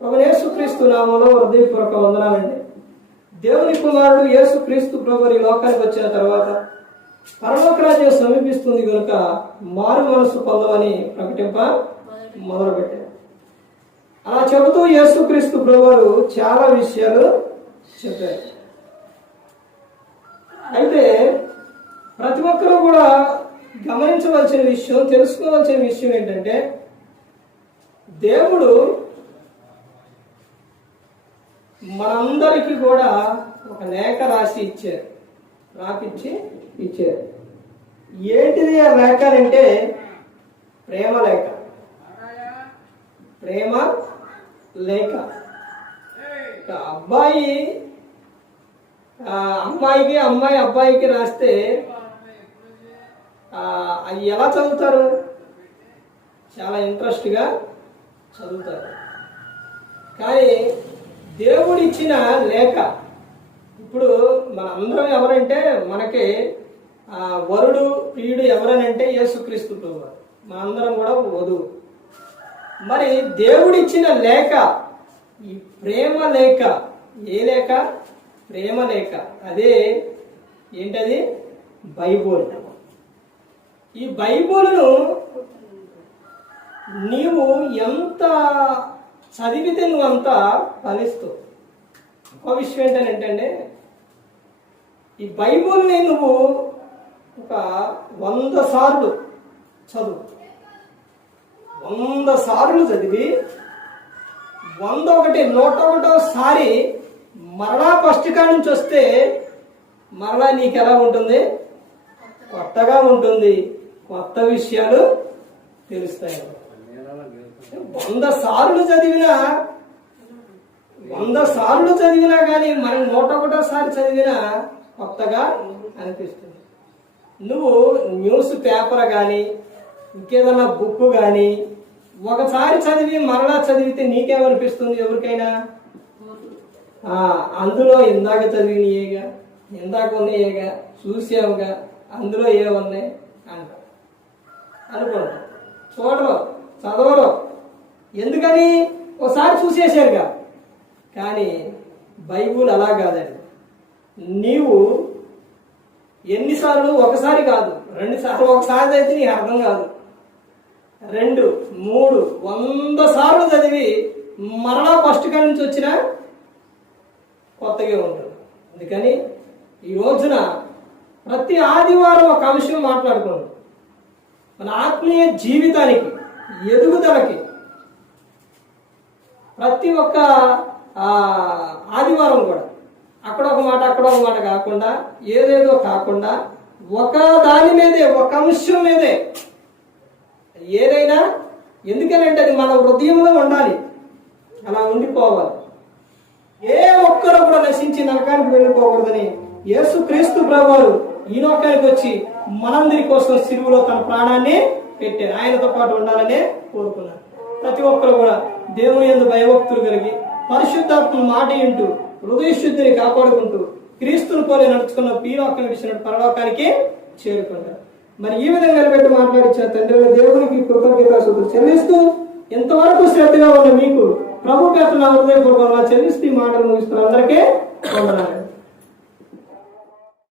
ప్రభు యేసుక్రీస్తు నామంలో హృదయపూర్వక వందనాలండి. దేవుని కుమారుడు యేసుక్రీస్తు ప్రభు ఈ లోకానికి వచ్చిన తర్వాత పరలోకరాజ్యం సమీపిస్తుంది కనుక మారు మనసు పొందమని ప్రకటింప మొదలుపెట్టారు. అలా చెబుతూ యేసుక్రీస్తు ప్రభువారు చాలా విషయాలు చెప్పారు. అయితే ప్రతి ఒక్కరూ కూడా గమనించవలసిన విషయం తెలుసుకోవాల్సిన విషయం ఏంటంటే దేవుడు మనందరికీ కూడా ఒక లేఖ రాసి ఇచ్చారు. రాపిచ్చి ఇచ్చారు. ఏంటిది ఆ లేఖ అంటే ప్రేమ లేఖ. ప్రేమ లేఖ. అబ్బాయి అమ్మాయికి అమ్మాయి అబ్బాయికి రాస్తే అవి ఎలా చదువుతారు? చాలా ఇంట్రెస్ట్గా చదువుతారు. కానీ దేవుడిచ్చిన లేఖ. ఇప్పుడు మన అందరం ఎవరంటే మనకి వరుడు ప్రియుడు ఎవరనంటే యేసుక్రీస్తు ప్రభు మనందరం కూడా వధువు. మరి దేవుడిచ్చిన లేఖ ఈ ప్రేమ లేఖ ఏ లేఖ? ప్రేమ లేఖ. అదే ఏంటది? బైబుల్. ఈ బైబుల్ను నీవు ఎంత చదివితే నువ్వంతా అంత ఫలిస్తావు ఒక విషయం ఏంటంటే ఈ బైబుల్ని నువ్వు ఒక వంద సార్లు చదువు. వంద సార్లు చదివి వంద ఒకటి నూట ఒకటో సారి మరలా ఫస్ట్ నుంచి వస్తే మరలా నీకు ఎలా ఉంటుంది? కొత్తగా ఉంటుంది. కొత్త విషయాలు తెలుస్తాయి. వంద సార్లు చదివినా వంద సార్లు చదివినా కానీ మనం నూట ఒకటోసారి చదివినా కొత్తగా అనిపిస్తుంది. నువ్వు న్యూస్ పేపర్ కానీ ఇంకేదన్నా బుక్ కానీ ఒకసారి చదివి మరలా చదివితే నీకేమనిపిస్తుంది ఎవరికైనా? అందులో ఇందాక చదివినయేగా ఇందాక ఉన్నాయేగా చూసావుగా అందులో ఏమున్నాయి? అంట అనుకుంటా. చూడరు చదవరు. ఎందుకని? ఒకసారి చూసేసారుగా కానీ బైబుల్ అలా కాదండి. నీవు ఎన్నిసార్లు ఒకసారి కాదు రెండు సార్లు ఒకసారి అయితే నీకు అర్థం కాదు. రెండు మూడు వంద సార్లు చదివి మరలా ఫస్ట్ కాడి నుంచి వచ్చినా కొత్తగా ఉంటుంది అందుకని ఈ రోజున ప్రతి ఆదివారం ఒక అంశం మాట్లాడుకోండి. మన ఆత్మీయ జీవితానికి ఎదుగుదలకి. ప్రతి ఒక్క ఆదివారం కూడా అక్కడ ఒక మాట అక్కడ ఒక మాట కాకుండా ఏదేదో కాకుండా ఒక దాని మీదే ఒక అంశం మీదే ఏదైనా ఎందుకనంటే అది మన హృదయంలో ఉండాలి. అలా ఉండిపోవాలి. ఏ ఒక్కరు కూడా నశించి నరకానికి వెళ్ళిపోకూడదని యేసు క్రీస్తు ప్రభువారు ఈ లోకానికి వచ్చి మనందరి కోసం సిరువులో తన ప్రాణాన్ని పెట్టారు. ఆయనతో పాటు ఉండాలనే కోరుకున్నారు. ప్రతి ఒక్కరు కూడా దేవుని ఎందు భయభక్తులు కలిగి పరిశుద్ధాత్మ మాట ఇంటూ హృదయ శుద్ధిని కాపాడుకుంటూ క్రీస్తుని పోలే నడుచుకున్న పీలోకం విడిచిన పరలోకానికి చేరుకుంటారు. మరి ఈ విధంగా నిలబెట్టి మాట్లాడించిన తండ్రి అయిన దేవునికి కృతజ్ఞతాసులు చెల్లిస్తూ ఎంతవరకు శ్రద్ధగా ఉన్న మీకు ప్రభు పేట నా హృదయపూర్వకంగా చెల్లిస్తూ ఈ మాటలు ముగిస్తున్న అందరికీ వందనాలు.